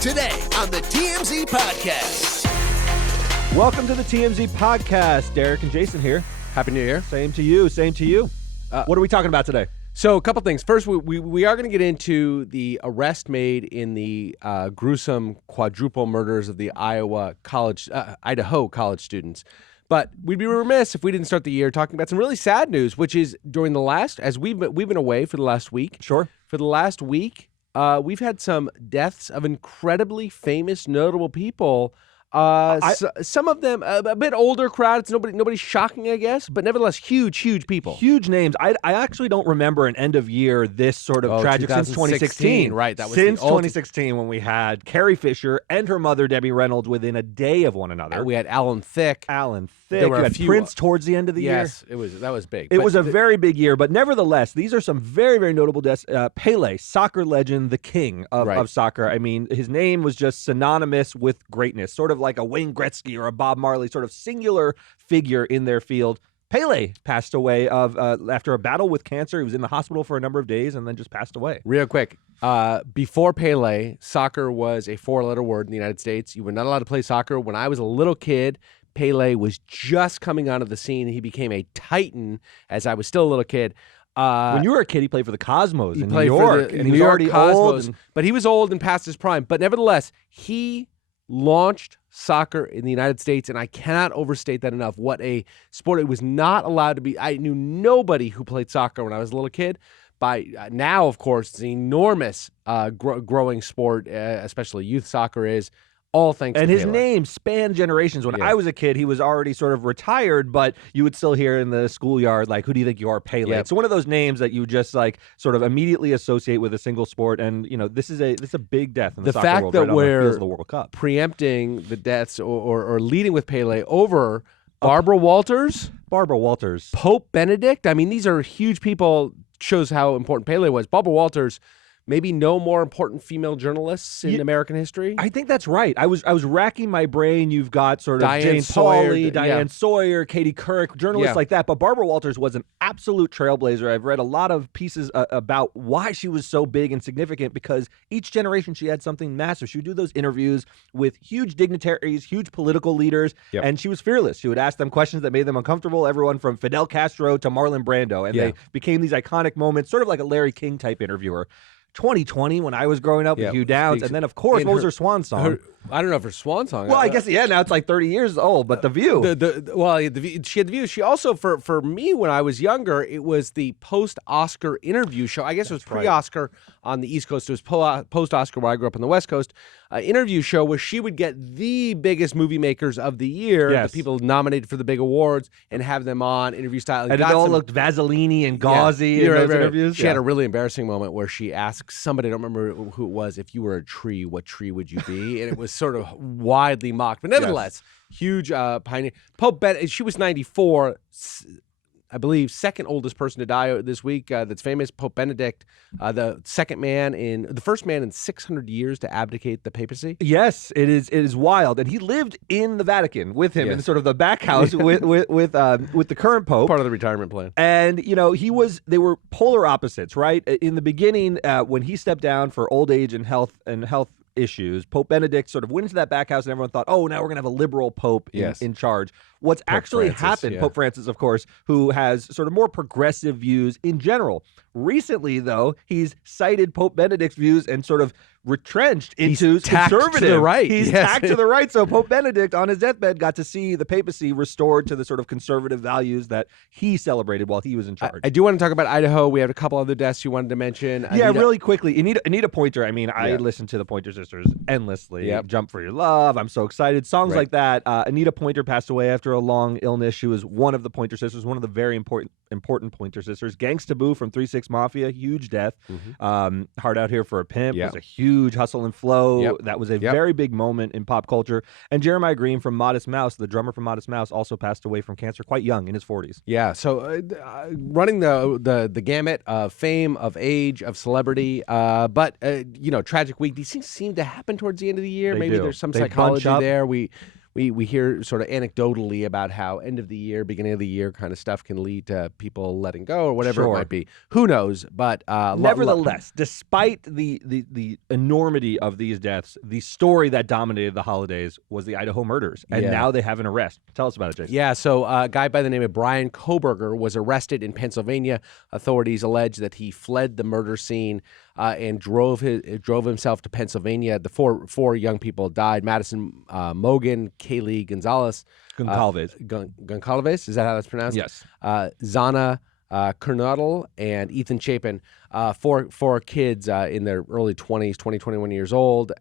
Today on the TMZ Podcast. Welcome to the TMZ Podcast. Derek and Jason here. Happy New Year. Same to you. Same to you. What are we talking about today? So a couple things. First, we are going to get into the arrest made in the gruesome quadruple murders of the Idaho college students. But we'd be remiss if we didn't start the year talking about some really sad news, which is during the last, as we've been away for the last week. Sure. For the last week, we've had some deaths of incredibly famous, notable people. Some of them a bit older crowd. It's nobody shocking, I guess, but nevertheless, huge people. Huge names. I actually don't remember an end of year this sort of tragic since 2016. Right, that was since 2016 when we had Carrie Fisher and her mother Debbie Reynolds within a day of one another. We had Alan Thicke. There were a few, Prince towards the end of the year. Yes, that was big. It was a very big year, but nevertheless, these are some very, very notable deaths. Pele, soccer legend, the king of soccer. I mean, his name was just synonymous with greatness, sort of like a Wayne Gretzky or a Bob Marley, sort of singular figure in their field. Pele passed away after a battle with cancer. He was in the hospital for a number of days and then just passed away. Real quick, before Pele, soccer was a four-letter word in the United States. You were not allowed to play soccer. When I was a little kid, Pele was just coming onto the scene. He became a titan as I was still a little kid. When you were a kid, he played for the Cosmos in New York. And he was already Cosmos, old. But he was old and past his prime. But nevertheless, he launched soccer in the United States, and I cannot overstate that enough. What a sport. It was not allowed to be. I knew nobody who played soccer when I was a little kid. By now, of course, it's an enormous growing sport, especially youth soccer is. All thanks to And his Pele. name spanned generations. When I was a kid, he was already sort of retired, but you would still hear in the schoolyard, like, who do you think you are, Pele? Yep. It's one of those names that you just, like, sort of immediately associate with a single sport. And, you know, this is a big death in the soccer fact world that right on the we're heels of the World Cup. preempting the deaths or leading with Pele over Barbara Walters, Pope Benedict. I mean, these are huge people. Shows how important Pele was. Barbara Walters, maybe no more important female journalists in American history. I think that's right. I was racking my brain. You've got sort of Diane Jane Sawyer, Pauley, Diane Sawyer, Katie Couric, journalists like that. But Barbara Walters was an absolute trailblazer. I've read a lot of pieces about why she was so big and significant, because each generation she had something massive. She would do those interviews with huge dignitaries, huge political leaders, and she was fearless. She would ask them questions that made them uncomfortable, everyone from Fidel Castro to Marlon Brando. And they became these iconic moments, sort of like a Larry King type interviewer. 2020 when I was growing up with Hugh Downs, and then of course, what was her swan song? I don't know if her swan song. Well, I guess now it's like 30 years old, but The View. She had The View. She also, for me when I was younger, it was the post-Oscar interview show. I guess it was pre-Oscar on the East Coast. It was post-Oscar where I grew up on the West Coast. Interview show where she would get the biggest movie makers of the year, the people nominated for the big awards, and have them on interview style. And it all looked Vaseline and gauzy in those interviews. She had a really embarrassing moment where she asked somebody, I don't remember who it was, if you were a tree, what tree would you be? And it was sort of widely mocked. But nevertheless, huge pioneer. Pope Benedict, she was 94, I believe, second oldest person to die this week that's famous. Pope Benedict, the first man in 600 years to abdicate the papacy. Yes, it is wild. And he lived in the Vatican with him in sort of the back house with the current pope. Part of the retirement plan. And, you know, they were polar opposites, right? In the beginning, when he stepped down for old age and health issues, Pope Benedict sort of went into that back house and everyone thought, oh, now we're going to have a liberal pope in charge. What's actually happened, Pope Francis, of course, who has sort of more progressive views in general. Recently, though, he's cited Pope Benedict's views and sort of retrenched into conservative. To the right. He's tacked to the right. So Pope Benedict, on his deathbed, got to see the papacy restored to the sort of conservative values that he celebrated while he was in charge. I do want to talk about Idaho. We have a couple other deaths you wanted to mention. Really quickly. Anita Pointer. I mean, I listen to the Pointer Sisters endlessly. Jump for Your Love. I'm so excited. Songs like that. Anita Pointer passed away after a long illness. She was one of the Pointer Sisters, one of the very important Pointer Sisters. Gangsta Boo from 3-6 Mafia, huge death. Hard Out Here for a Pimp was a huge Hustle and Flow. That was a very big moment in pop culture. And Jeremiah Green from Modest Mouse, the drummer from Modest Mouse, also passed away from cancer quite young, in his 40s. Yeah, so running the gamut of fame, of age, of celebrity, but tragic week. These things seem to happen towards the end of the year. Maybe there's some psychology there. we hear sort of anecdotally about how end of the year, beginning of the year kind of stuff can lead to people letting go or whatever it might be. Who knows? But nevertheless, despite the enormity of these deaths, the story that dominated the holidays was the Idaho murders, and now they have an arrest. Tell us about it, Jason. Yeah, so a guy by the name of Brian Coburger was arrested in Pennsylvania. Authorities allege that he fled the murder scene and drove himself to Pennsylvania. The four young people died: Madison Mogan, Kaylee Gonzalez, Goncalves. Is that how that's pronounced? Yes. Zana Kernodle and Ethan Chapin, four kids in their early 20s, 21 years old,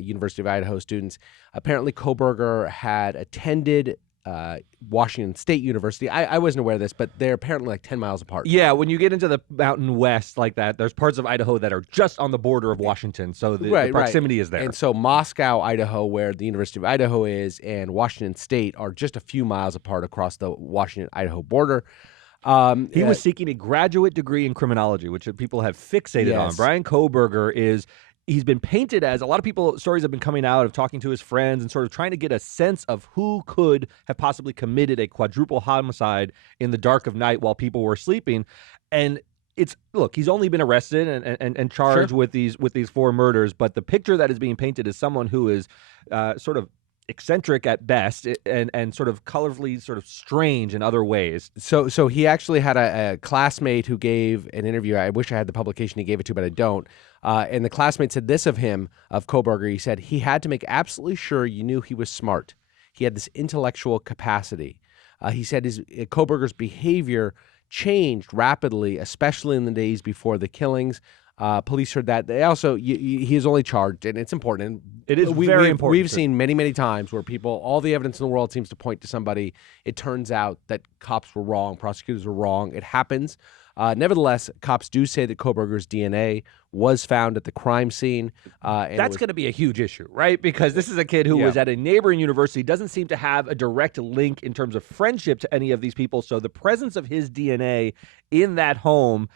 University of Idaho students. Apparently, Coburger had attended Washington State University. I wasn't aware of this, but they're apparently like 10 miles apart. Yeah, when you get into the Mountain West like that, there's parts of Idaho that are just on the border of Washington, so the proximity is there. And so Moscow, Idaho, where the University of Idaho is, and Washington State are just a few miles apart across the Washington-Idaho border. He was seeking a graduate degree in criminology, which people have fixated on. Brian Coburger he's been painted as, a lot of people, stories have been coming out of talking to his friends and sort of trying to get a sense of who could have possibly committed a quadruple homicide in the dark of night while people were sleeping. And he's only been arrested and charged with these 4 murders, but the picture that is being painted is someone who is sort of eccentric at best and sort of colorfully sort of strange in other ways. So he actually had a classmate who gave an interview. I wish I had the publication he gave it to, but I don't. And the classmate said this of him, of Coburger. He said he had to make absolutely sure you knew he was smart. He had this intellectual capacity. He said Coburger's behavior changed rapidly, especially in the days before the killings. Police heard that. They also, he is only charged, and it's important. It is very important. We've seen many, many times where all the evidence in the world seems to point to somebody. It turns out that cops were wrong, prosecutors were wrong. It happens. Nevertheless, cops do say that Coburger's DNA was found at the crime scene. That's going to be a huge issue, right? Because this is a kid who was at a neighboring university, doesn't seem to have a direct link in terms of friendship to any of these people. So the presence of his DNA in that home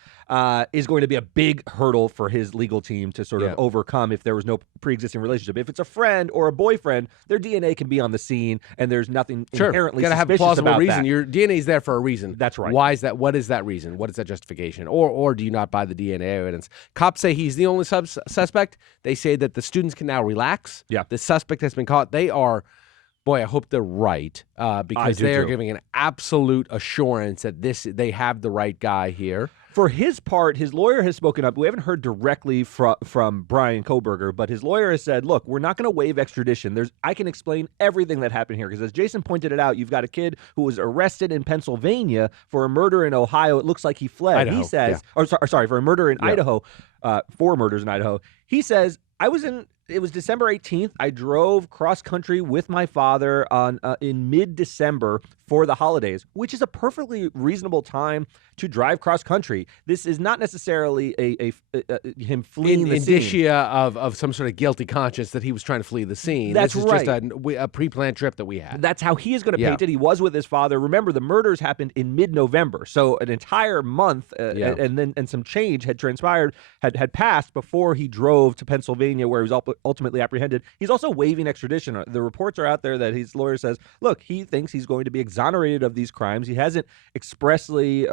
is going to be a big hurdle for his legal team to sort of overcome if there was no pre-existing relationship. If it's a friend or a boyfriend, their DNA can be on the scene, and there's nothing inherently suspicious have a plausible about reason. that. Your DNA is there for a reason. That's right. Why is that? What is that reason? What is that justification? Or do you not buy the DNA evidence? Cops say he's the only suspect. They say that the students can now relax. Yeah. The suspect has been caught. They are, boy, I hope they're right because they are giving an absolute assurance that they have the right guy here. For his part, his lawyer has spoken up. We haven't heard directly from Brian Coburger, but his lawyer has said, look, we're not going to waive extradition. I can explain everything that happened here because as Jason pointed it out, you've got a kid who was arrested in Pennsylvania for a murder in Ohio. It looks like he fled. Idaho, he says, for a murder in Idaho, 4 murders in Idaho. He says, it was December 18th. I drove cross country with my father in mid-December for the holidays, which is a perfectly reasonable time to drive cross country. This is not necessarily him fleeing the scene. Indicia of some sort of guilty conscience that he was trying to flee the scene. That's this is right. just a pre-planned trip that we had. That's how he is going to paint it. He was with his father. Remember, the murders happened in mid-November, so an entire month and some change had transpired, had passed before he drove to Pennsylvania, where he was ultimately apprehended. He's also waiving extradition. The reports are out there that his lawyer says, look, he thinks he's going to be exonerated of these crimes. He hasn't expressly,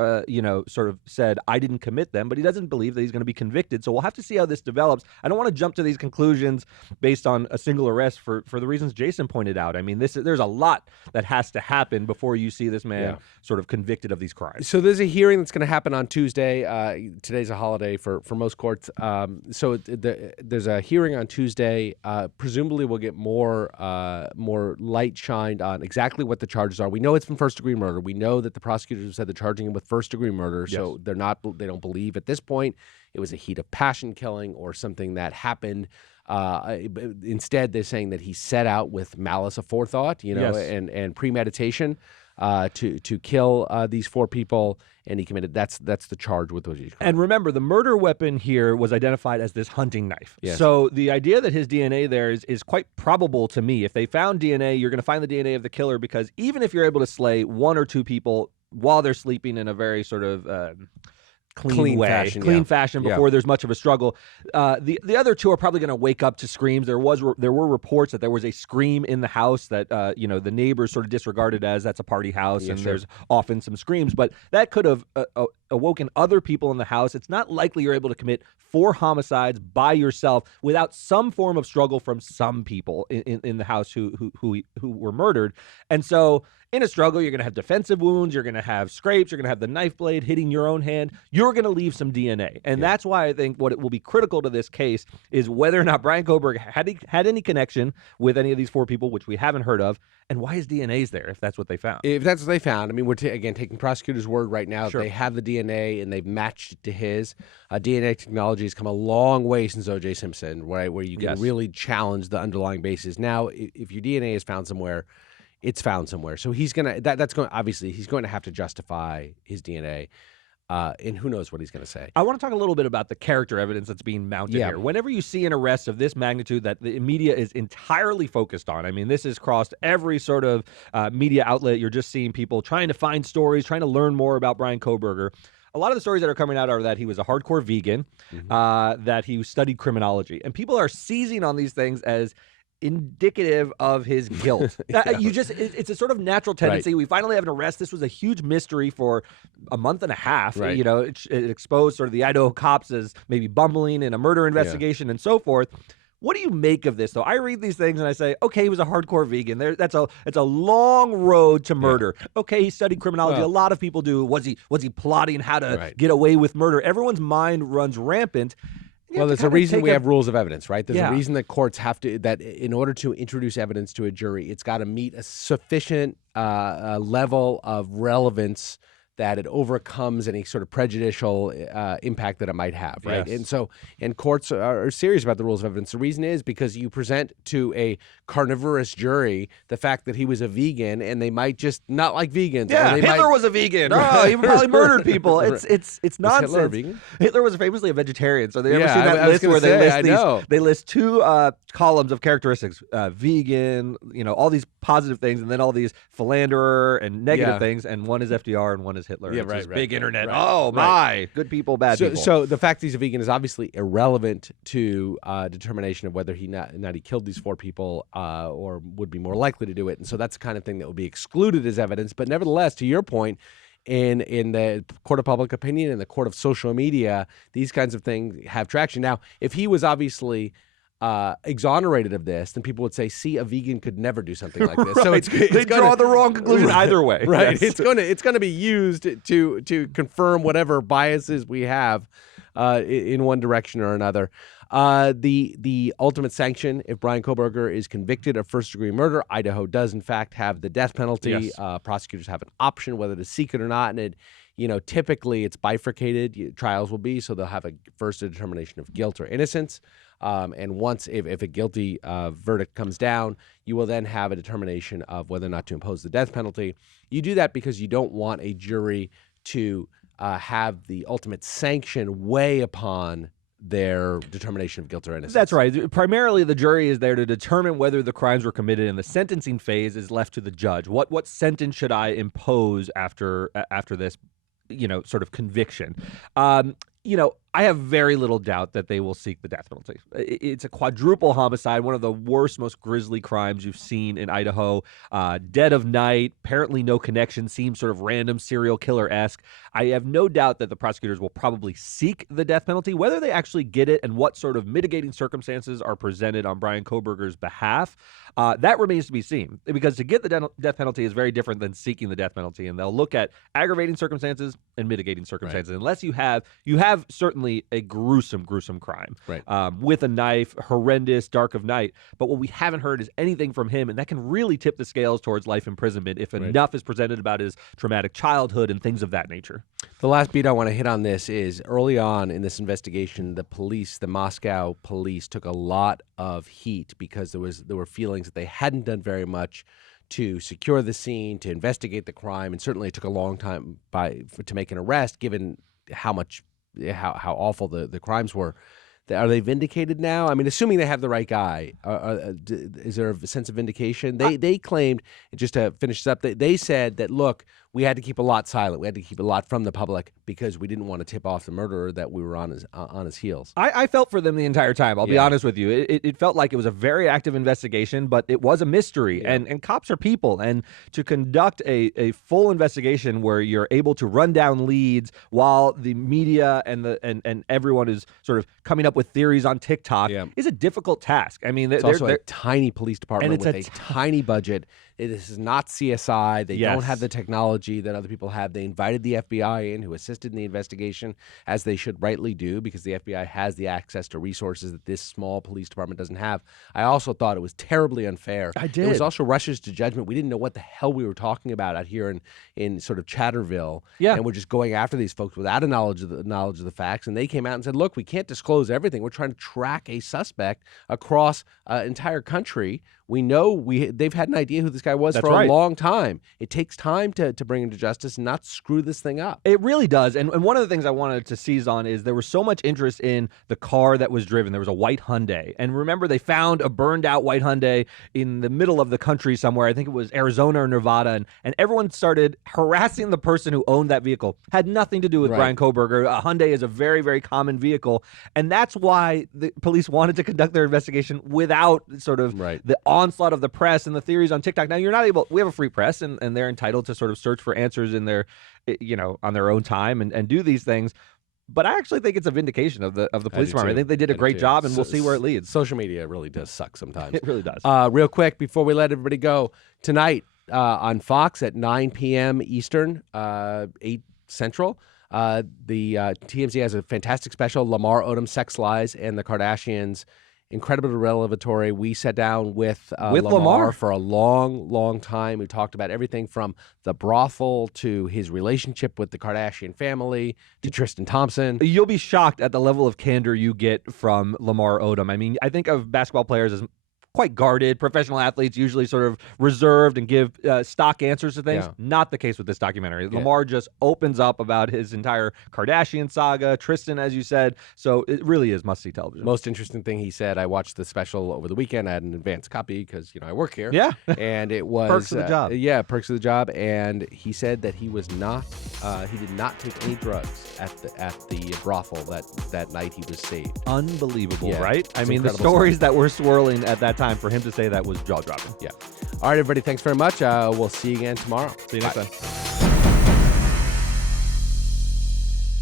sort of said, I didn't commit them, but he doesn't believe that he's going to be convicted. So we'll have to see how this develops. I don't want to jump to these conclusions based on a single arrest for the reasons Jason pointed out. I mean, there's a lot that has to happen before you see this man sort of convicted of these crimes. So there's a hearing that's going to happen on Tuesday. Today's a holiday for most courts. So there's a hearing on Tuesday. Presumably we'll get more light shined on exactly what the charges are. We know it's from first-degree murder. We know that the prosecutors have said they're charging him with first-degree murder, so they don't believe at this point it was a heat of passion killing or something that happened. Instead, they're saying that he set out with malice aforethought, and premeditation to kill these 4 people, and he committed. That's the charge with what he's. And remember, the murder weapon here was identified as this hunting knife. Yes. So the idea that his DNA there is quite probable to me. If they found DNA, you're going to find the DNA of the killer, because even if you're able to slay 1 or 2 people while they're sleeping in a very sort of clean fashion before there's much of a struggle. The other two are probably going to wake up to screams. There were reports that there was a scream in the house that the neighbors sort of disregarded as that's a party house, and there's often some screams, but that could have awoken other people in the house. It's not likely you're able to commit 4 homicides by yourself without some form of struggle from some people in the house who were murdered. And so in a struggle, you're going to have defensive wounds, you're going to have scrapes, you're going to have the knife blade hitting your own hand. You're going to leave some DNA. And that's why I think what it will be critical to this case is whether or not Brian Coburger had any connection with any of these 4 people, which we haven't heard of, and why his DNA is there if that's what they found. If that's what they found, I mean, we're again taking prosecutors' word right now. They have the DNA and they've matched it to his. DNA technology has come a long way since O.J. Simpson, right, where you can really challenge the underlying basis. Now, if your DNA is found somewhere, it's found somewhere. So he's gonna obviously he's going to have to justify his DNA. And who knows what he's going to say. I want to talk a little bit about the character evidence that's being mounted here. Whenever you see an arrest of this magnitude that the media is entirely focused on, I mean, this has crossed every sort of media outlet. You're just seeing people trying to find stories, trying to learn more about Brian Coburger. A lot of the stories that are coming out are that he was a hardcore vegan, that he studied criminology. And people are seizing on these things as indicative of his guilt. It's a sort of natural tendency. We finally have an arrest. This was a huge mystery for a month and a half. It exposed sort of the Idaho cops as maybe bumbling in a murder investigation and so forth. What do you make of this, though? I read these things and I say, okay, he was a hardcore vegan. It's a long road to murder. Okay, he studied criminology. A lot of people do. Was he plotting how to get away with murder? Everyone's mind runs rampant. Well, there's a reason we have rules of evidence, right? There's a reason that courts have to, that in order to introduce evidence to a jury, it's got to meet a sufficient level of relevance that it overcomes any sort of prejudicial impact that it might have, right? And courts are serious about the rules of evidence. The reason is because you present to a carnivorous jury the fact that he was a vegan, and they might just not like vegans. Yeah, Hitler was a vegan. Oh, he probably murdered people. It's nonsense. Was Hitler a vegan? Hitler was famously a vegetarian. So they ever seen that list where they list 2 columns of characteristics: vegan, all these positive things, and then all these philanderer and negative things, and one is FDR and one is Hitler. Big internet. Oh my, good people, bad people. So the fact he's a vegan is obviously irrelevant to determination of whether he killed these 4 people or would be more likely to do it. And so that's the kind of thing that would be excluded as evidence. But nevertheless, to your point, in the court of public opinion and the court of social media, these kinds of things have traction. Now, if he was obviously exonerated of this, then people would say, see, a vegan could never do something like this. So they draw the wrong conclusion either way. Right. Yes. It's going to be used to confirm whatever biases we have in one direction or another. The ultimate sanction, if Brian Coburger is convicted of first-degree murder, Idaho does in fact have the death penalty. Prosecutors have an option whether to seek it or not, and typically it's bifurcated. Trials will be, so they'll have first a determination of guilt or innocence. And once, if a guilty verdict comes down, you will then have a determination of whether or not to impose the death penalty. You do that because you don't want a jury to have the ultimate sanction weigh upon their determination of guilt or innocence. That's right. Primarily, the jury is there to determine whether the crimes were committed, and the sentencing phase is left to the judge. What sentence should I impose after this, sort of conviction? I have very little doubt that they will seek the death penalty. It's a quadruple homicide, one of the worst, most grisly crimes you've seen in Idaho. Dead of night, apparently no connection, seems sort of random serial killer-esque. I have no doubt that the prosecutors will probably seek the death penalty. Whether they actually get it and what sort of mitigating circumstances are presented on Brian Coburger's behalf, that remains to be seen. Because to get the death penalty is very different than seeking the death penalty. And they'll look at aggravating circumstances and mitigating circumstances. Right. Unless you have certainly a gruesome crime, right? With a knife, horrendous, dark of night. But what we haven't heard is anything from him, and that can really tip the scales towards life imprisonment if enough is presented about his traumatic childhood and things of that nature. The last beat I want to hit on this is early on in this investigation, the Moscow police took a lot of heat because there were feelings that they hadn't done very much to secure the scene, to investigate the crime, and certainly it took a long time to make an arrest, given how awful the crimes were. Are they vindicated now? I mean, assuming they have the right guy, is there a sense of vindication? They claimed, just to finish this up, they said that, look, we had to keep a lot silent. We had to keep a lot from the public because we didn't want to tip off the murderer that we were on his heels. I felt for them the entire time. I'll be honest with you. It felt like it was a very active investigation, but it was a mystery. Yeah. And cops are people. And to conduct a full investigation where you're able to run down leads while the media and everyone is sort of coming up with theories on TikTok is a difficult task. I mean, it's also a tiny police department with a tiny budget. This is not CSI. They don't have the technology that other people have. They invited the FBI in, who assisted in the investigation, as they should rightly do, because the FBI has the access to resources that this small police department doesn't have. I also thought it was terribly unfair. I did. It was also rushes to judgment. We didn't know what the hell we were talking about out here in sort of Chatterville. Yeah. And we're just going after these folks without a knowledge of the facts. And they came out and said, look, we can't disclose everything. We're trying to track a suspect across an entire country. We know they've had an idea who this guy was for a long time. It takes time to bring him to justice and not screw this thing up. It really does. And one of the things I wanted to seize on is there was so much interest in the car that was driven. There was a white Hyundai. And remember, they found a burned out white Hyundai in the middle of the country somewhere. I think it was Arizona or Nevada. And everyone started harassing the person who owned that vehicle. Had nothing to do with Brian Coburger. A Hyundai is a very, very common vehicle. And that's why the police wanted to conduct their investigation without sort of the onslaught of the press and the theories on TikTok. Now, you're not able, we have a free press and they're entitled to sort of search for answers in their, on their own time and do these things. But I actually think it's a vindication of the police department. I think they did a great job, and we'll see where it leads. Social media really does suck sometimes. It really does. Real quick, before we let everybody go, tonight on Fox at 9 p.m. Eastern, 8 Central, the TMZ has a fantastic special, Lamar Odom, Sex Lies, and the Kardashians. Incredibly revelatory. We sat down with Lamar for a long, long time. We talked about everything from the brothel to his relationship with the Kardashian family to Tristan Thompson. You'll be shocked at the level of candor you get from Lamar Odom. I mean, I think of basketball players as quite guarded. Professional athletes usually sort of reserved and give stock answers to things. Yeah. Not the case with this documentary. Yeah. Lamar just opens up about his entire Kardashian saga, Tristan, as you said. So it really is must-see television. Most interesting thing he said, I watched the special over the weekend. I had an advanced copy because, I work here. Yeah. And it was... Perks of the job. Yeah, perks of the job. And he said that he was not... he did not take any drugs at the brothel that night he was saved. Unbelievable, right? I mean, the stories that were swirling at that time, for him to say that was jaw-dropping. Yeah. All right, everybody, thanks very much. We'll see you again tomorrow. See you next time.